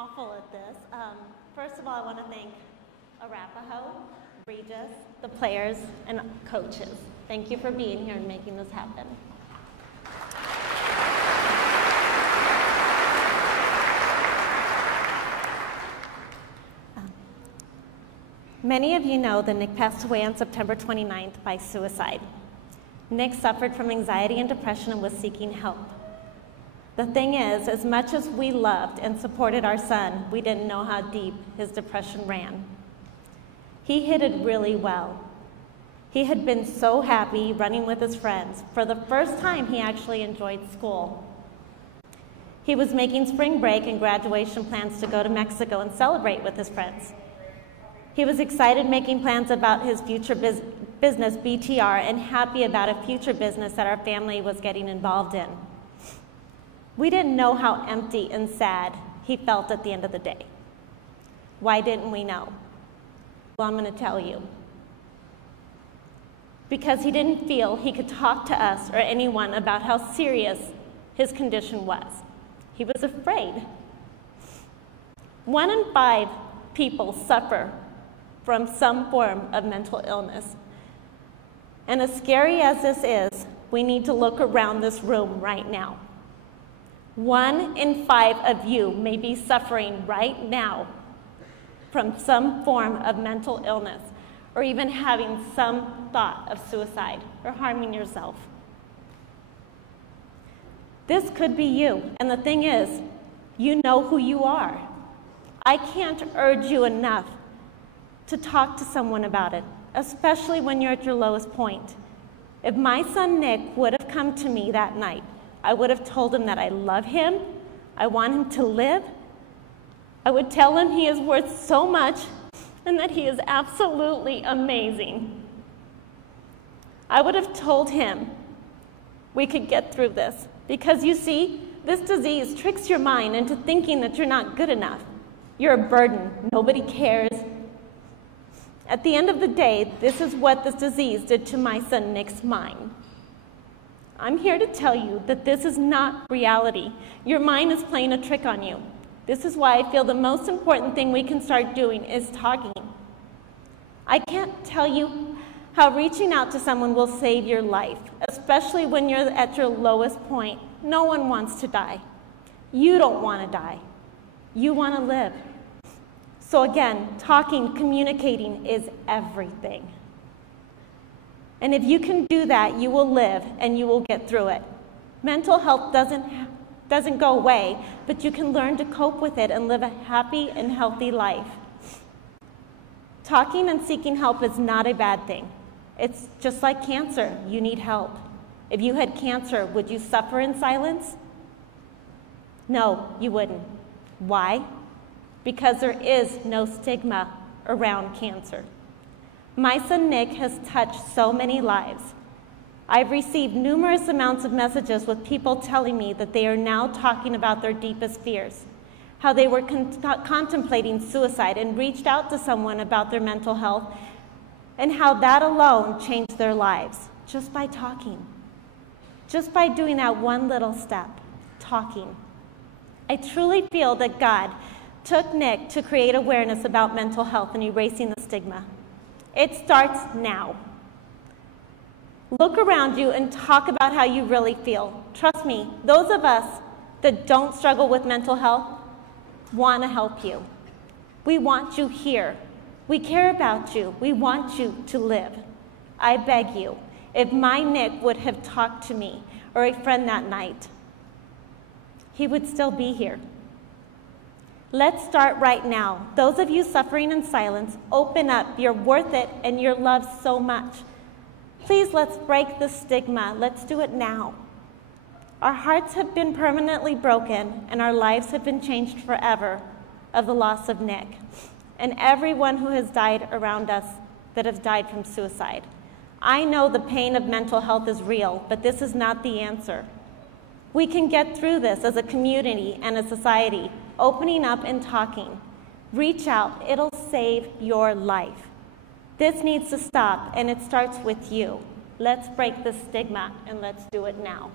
awful at this. First of all, I want to thank Arapahoe, Regis, the players, and coaches. Thank you for being here and making this happen. Many of you know that Nick passed away on September 29th by suicide. Nick suffered from anxiety and depression and was seeking help. The thing is, as much as we loved and supported our son, we didn't know how deep his depression ran. He hid it really well. He had been so happy running with his friends. For the first time, he actually enjoyed school. He was making spring break and graduation plans to go to Mexico and celebrate with his friends. He was excited making plans about his future business, BTR, and happy about a future business that our family was getting involved in. We didn't know how empty and sad he felt at the end of the day. Why didn't we know? Well, I'm going to tell you. Because he didn't feel he could talk to us or anyone about how serious his condition was. He was afraid. 1 in 5 people suffer from some form of mental illness. And as scary as this is, we need to look around this room right now. 1 in 5 of you may be suffering right now from some form of mental illness, or even having some thought of suicide or harming yourself. This could be you, and the thing is, you know who you are. I can't urge you enough to talk to someone about it, especially when you're at your lowest point. If my son Nick would have come to me that night, I would have told him that I love him, I want him to live. I would tell him he is worth so much and that he is absolutely amazing. I would have told him we could get through this because you see, this disease tricks your mind into thinking that you're not good enough. You're a burden. Nobody cares. At the end of the day, this is what this disease did to my son Nick's mind. I'm here to tell you that this is not reality. Your mind is playing a trick on you. This is why I feel the most important thing we can start doing is talking. I can't tell you how reaching out to someone will save your life, especially when you're at your lowest point. No one wants to die. You don't want to die. You want to live. So again, talking, communicating is everything. And if you can do that, you will live and you will get through it. Mental health doesn't go away, but you can learn to cope with it and live a happy and healthy life. Talking and seeking help is not a bad thing. It's just like cancer. You need help. If you had cancer, would you suffer in silence? No, you wouldn't. Why? Because there is no stigma around cancer. My son Nick has touched so many lives. I've received numerous amounts of messages with people telling me that they are now talking about their deepest fears, how they were contemplating suicide and reached out to someone about their mental health, and how that alone changed their lives just by talking, just by doing that one little step, talking. I truly feel that God took Nick to create awareness about mental health and erasing the stigma. It starts now. Look around you and talk about how you really feel. Trust me, those of us that don't struggle with mental health want to help you. We want you here. We care about you. We want you to live. I beg you, if my Nick would have talked to me or a friend that night, he would still be here. Let's start right now. Those of you suffering in silence, open up. You're worth it and you're loved so much. Please, let's break the stigma. Let's do it now. Our hearts have been permanently broken and our lives have been changed forever of the loss of Nick and everyone who has died around us that has died from suicide. I know the pain of mental health is real, but this is not the answer. We can get through this as a community and a society, opening up and talking. Reach out. It'll save your life. This needs to stop, and it starts with you. Let's break the stigma, and let's do it now.